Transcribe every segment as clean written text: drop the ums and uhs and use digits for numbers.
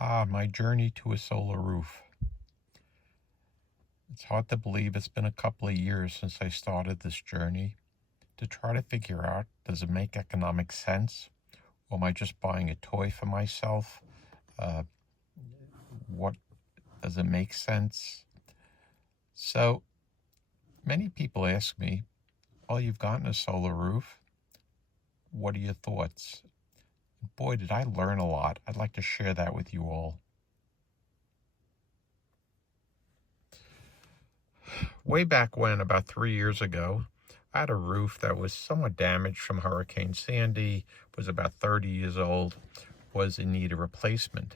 My journey to a solar roof. It's hard to believe it's been a couple of years since I started this journey to try to figure out, does it make economic sense? Or am I just buying a toy for myself? Uh, what does it make sense? So many people ask me, oh, you've gotten a solar roof. What are your thoughts? Boy, did I learn a lot. I'd like to share that with you all. Way back when, about 3 years ago, I had a roof that was somewhat damaged from Hurricane Sandy, was about 30 years old, was in need of replacement.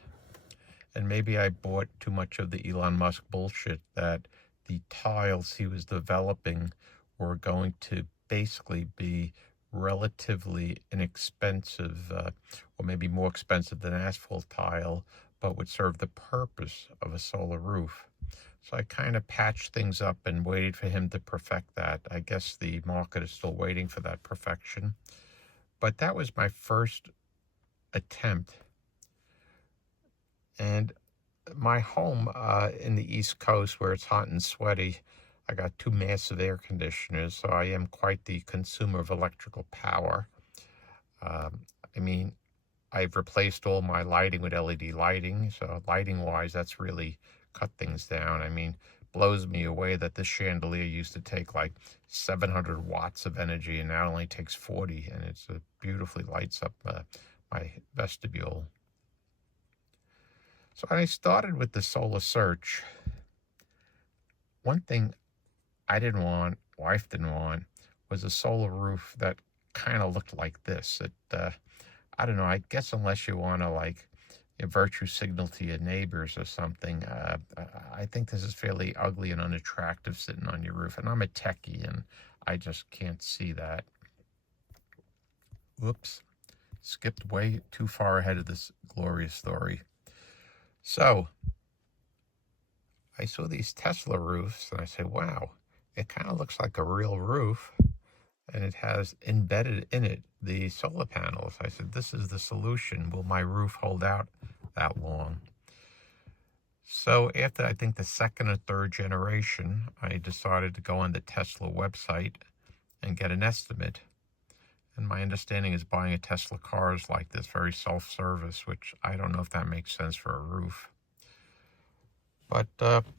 And maybe I bought too much of the Elon Musk bullshit that the tiles he was developing were going to basically be relatively inexpensive, or maybe more expensive than asphalt tile, but would serve the purpose of a solar roof. So I kind of patched things up and waited for him to perfect that. I guess the market is still waiting for that perfection. But that was my first attempt. And my home in the East Coast, where it's hot and sweaty, I got two massive air conditioners, so I am quite the consumer of electrical power. I mean, I've replaced all my lighting with LED lighting, so lighting-wise, that's really cut things down. I mean, blows me away that this chandelier used to take like 700 watts of energy, and now it only takes 40, and it beautifully lights up my vestibule. So I started with the solar search. One thing I didn't want, wife didn't want, was a solar roof that kind of looked like this. I don't know, I guess unless you want to like a virtue signal to your neighbors or something, I think this is fairly ugly and unattractive sitting on your roof. And I'm a techie and I just can't see that. Whoops, skipped way too far ahead of this glorious story. So I saw these Tesla roofs and I said, wow, it kind of looks like a real roof, and it has embedded in it the solar panels. I said, this is the solution. Will my roof hold out that long? So after I think the second or third generation, I decided to go on the Tesla website and get an estimate. And my understanding is buying a Tesla car is like this, very self-service, which I don't know if that makes sense for a roof. But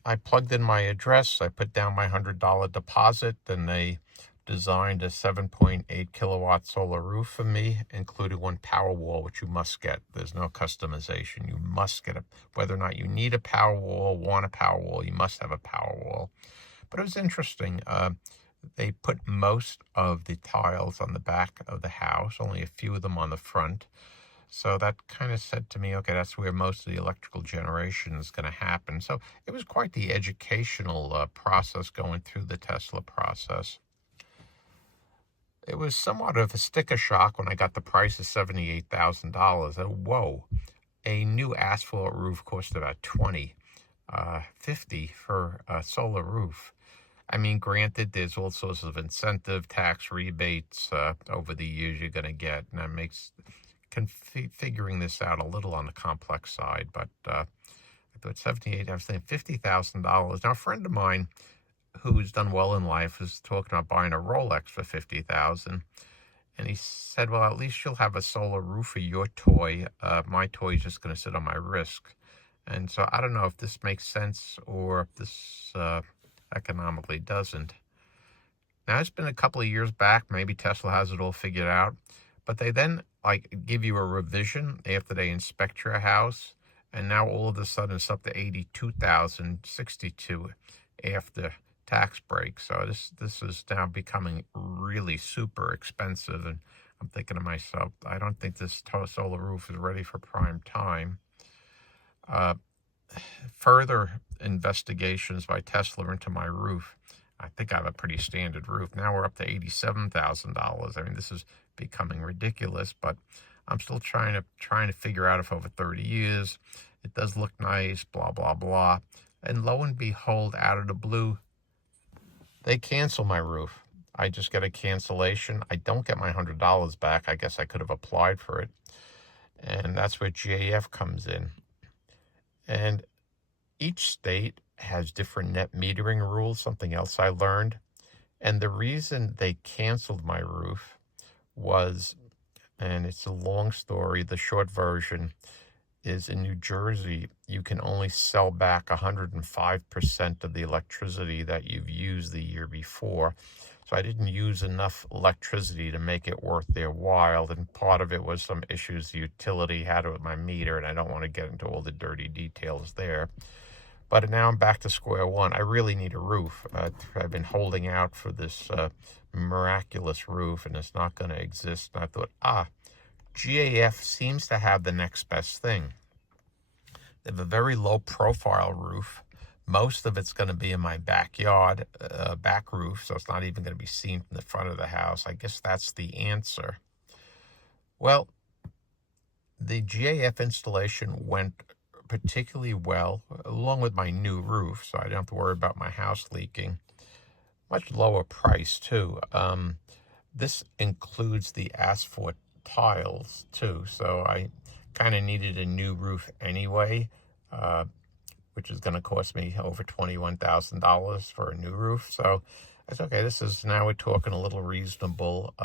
I plugged in my address, I put down my $100 deposit, and they designed a 7.8 kilowatt solar roof for me, including one power wall, which you must get. There's no customization. You must get whether or not you need a power wall, want a power wall, you must have a power wall. But it was interesting. They put most of the tiles on the back of the house, only a few of them on the front. So that kind of said to me, okay, that's where most of the electrical generation is going to happen. So it was quite the educational process going through the Tesla process. It was somewhat of a sticker shock when I got the price of $78,000. Whoa, a new asphalt roof cost about $50 for a solar roof. I mean, granted, there's all sorts of incentive, tax rebates over the years you're going to get, and that makes figuring this out a little on the complex side. But I thought I was thinking $50,000. Now, a friend of mine who's done well in life is talking about buying a Rolex for $50,000, and he said, well, at least you'll have a solar roof for your toy. My toy is just going to sit on my wrist. And so I don't know if this makes sense or if this economically doesn't. Now, it's been a couple of years back. Maybe Tesla has it all figured out. But they then like give you a revision after they inspect your house. And now all of a sudden it's up to $82,062 after tax break. So this is now becoming really super expensive. And I'm thinking to myself, I don't think this solar roof is ready for prime time. Further investigations by Tesla into my roof. I think I have a pretty standard roof. Now we're up to $87,000. I mean, this is becoming ridiculous, but I'm still trying to figure out if over 30 years it does look nice, blah, blah, blah. And lo and behold, out of the blue, they cancel my roof. I just get a cancellation. I don't get my $100 back. I guess I could have applied for it. And that's where GAF comes in. And each state has different net metering rules, something else I learned. And the reason they canceled my roof was, and it's a long story, the short version is in New Jersey, you can only sell back 105% of the electricity that you've used the year before. So I didn't use enough electricity to make it worth their while. And part of it was some issues the utility had with my meter, and I don't want to get into all the dirty details there. But now I'm back to square one. I really need a roof. I've been holding out for this miraculous roof, and it's not going to exist. And I thought, GAF seems to have the next best thing. They have a very low profile roof. Most of it's going to be in my backyard, back roof, so it's not even going to be seen from the front of the house. I guess that's the answer. Well, the GAF installation went particularly well, along with my new roof, so I don't have to worry about my house leaking. Much lower price, too. This includes the asphalt tiles, too, so I kind of needed a new roof anyway, which is going to cost me over $21,000 for a new roof. So I said, okay, now we're talking a little reasonable.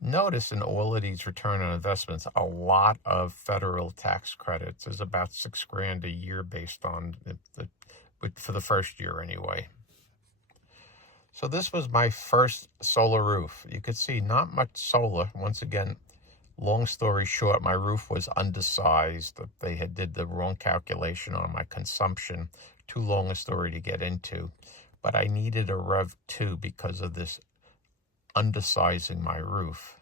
Notice in all of these return on investments, a lot of federal tax credits. There's about $6,000 a year based on for the first year anyway. So this was my first solar roof. You could see not much solar. Once again, long story short, my roof was undersized. They did the wrong calculation on my consumption. Too long a story to get into. But I needed a Rev 2 because of this undersizing my roof.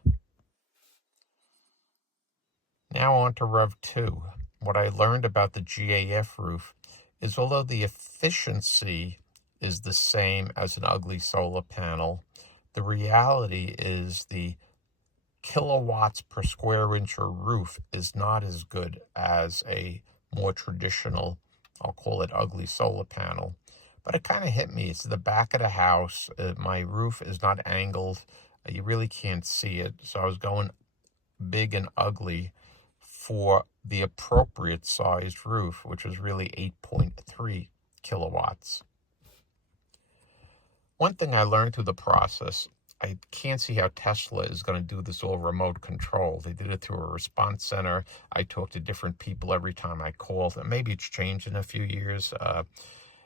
Now on to Rev 2. What I learned about the GAF roof is although the efficiency is the same as an ugly solar panel, the reality is the kilowatts per square inch or roof is not as good as a more traditional, I'll call it ugly solar panel. But it kind of hit me. It's the back of the house. My roof is not angled. You really can't see it. So I was going big and ugly for the appropriate sized roof, which was really 8.3 kilowatts. One thing I learned through the process, I can't see how Tesla is going to do this all remote control. They did it through a response center. I talked to different people every time I called. And maybe it's changed in a few years.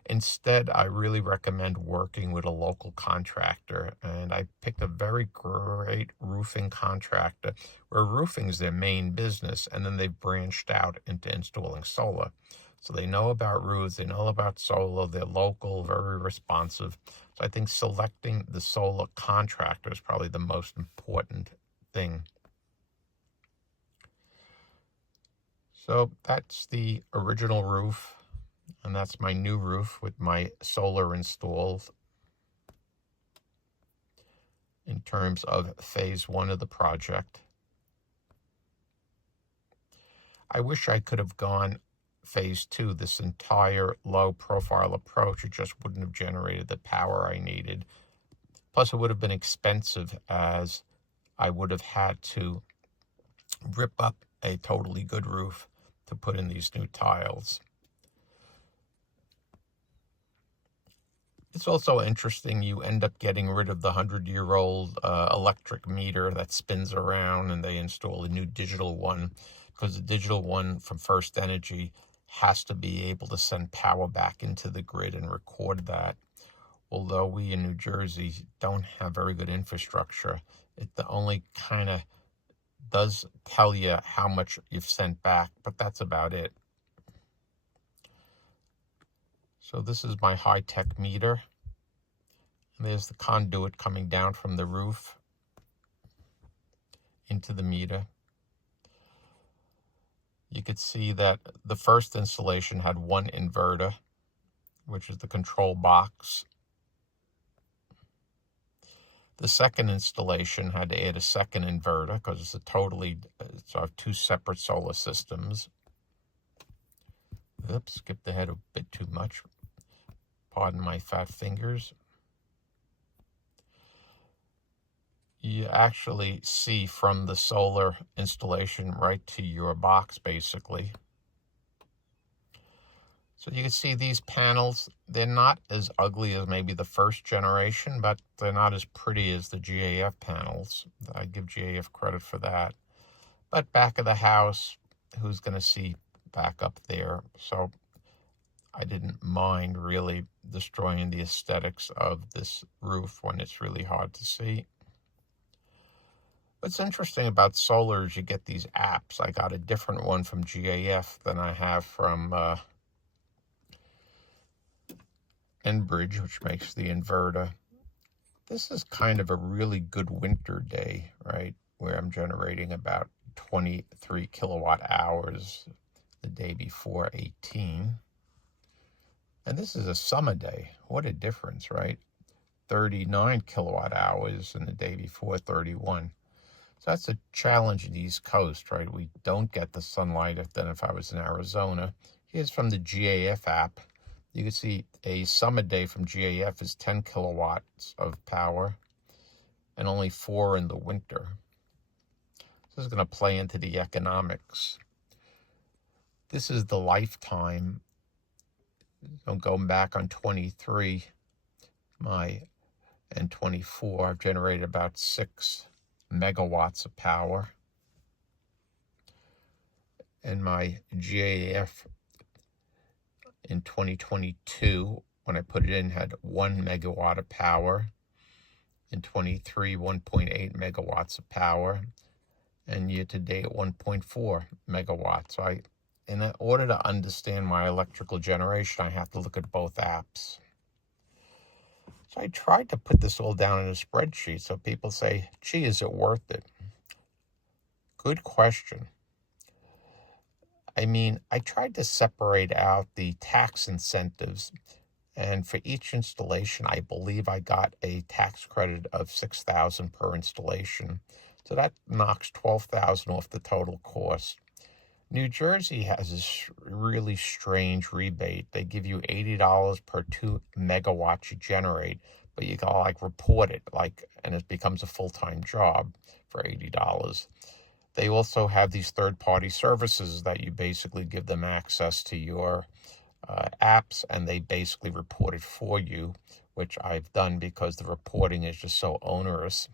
Instead, I really recommend working with a local contractor. And I picked a very great roofing contractor where roofing is their main business. And then they've branched out into installing solar. So they know about roofs, they know about solar, they're local, very responsive. So I think selecting the solar contractor is probably the most important thing. So that's the original roof, and that's my new roof with my solar installed in terms of phase 1 of the project. I wish I could have gone phase 2, this entire low profile approach. It just wouldn't have generated the power I needed. Plus it would have been expensive, as I would have had to rip up a totally good roof to put in these new tiles. It's also interesting, you end up getting rid of the 100-year-old electric meter that spins around, and they install a new digital one, because the digital one from First Energy has to be able to send power back into the grid and record that. Although we in New Jersey don't have very good infrastructure, it only kind of does tell you how much you've sent back, but that's about it. So this is my high-tech meter. And there's the conduit coming down from the roof into the meter. You could see that the first installation had one inverter, which is the control box. The second installation had to add a second inverter because it's two separate solar systems. Oops, skipped ahead a bit too much. Pardon my fat fingers. You actually see from the solar installation right to your box, basically. So you can see these panels, they're not as ugly as maybe the first generation, but they're not as pretty as the GAF panels. I give GAF credit for that. But back of the house, who's going to see back up there? So I didn't mind really destroying the aesthetics of this roof when it's really hard to see. What's interesting about solar is you get these apps. I got a different one from GAF than I have from Enbridge, which makes the inverter. This is kind of a really good winter day, right? Where I'm generating about 23 kilowatt hours the day before 18. And this is a summer day. What a difference, right? 39 kilowatt hours and the day before 31. So that's a challenge in the East Coast, right? We don't get the sunlight than if I was in Arizona. Here's from the GAF app. You can see a summer day from GAF is 10 kilowatts of power and only 4 in the winter. This is going to play into the economics. This is the lifetime. I'm going back on 23, and 24, I've generated about 6 megawatts of power. And my GAF in 2022, when I put it in, had 1 megawatt of power. In 23, 1.8 megawatts of power. And year to date, 1.4 megawatts. So in order to understand my electrical generation, I have to look at both apps. So I tried to put this all down in a spreadsheet so people say, gee, is it worth it? Good question. I mean, I tried to separate out the tax incentives, and for each installation, I believe I got a tax credit of $6,000 per installation. So that knocks $12,000 off the total cost. New Jersey has this really strange rebate. They give you $80 per 2 megawatts you generate, but you gotta report it, and it becomes a full-time job for $80. They also have these third-party services that you basically give them access to your apps, and they basically report it for you, which I've done because the reporting is just so onerous.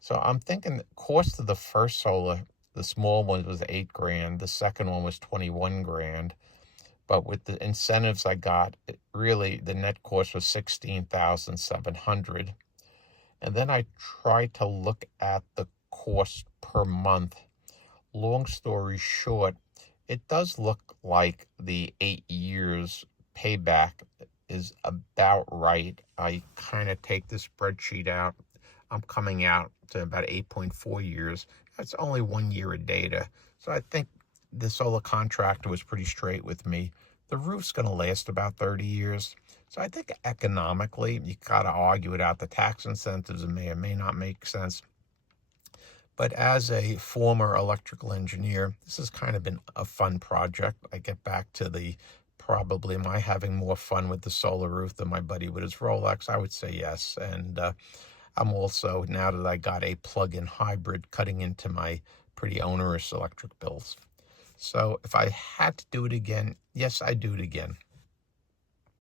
So I'm thinking the cost of the first solar, the small one was $8,000. The second one was $21,000. But with the incentives I got, really the net cost was $16,700. And then I tried to look at the cost per month. Long story short, it does look like the 8 years payback is about right. I kind of take the spreadsheet out. I'm coming out to about 8.4 years. That's only 1 year of data. So I think the solar contractor was pretty straight with me. The roof's going to last about 30 years. So I think economically, you got to argue it out. The tax incentives may or may not make sense. But as a former electrical engineer, this has kind of been a fun project. I get back to probably am I having more fun with the solar roof than my buddy with his Rolex? I would say yes. And I'm also, now that I got a plug-in hybrid, cutting into my pretty onerous electric bills. So if I had to do it again, yes, I'd do it again.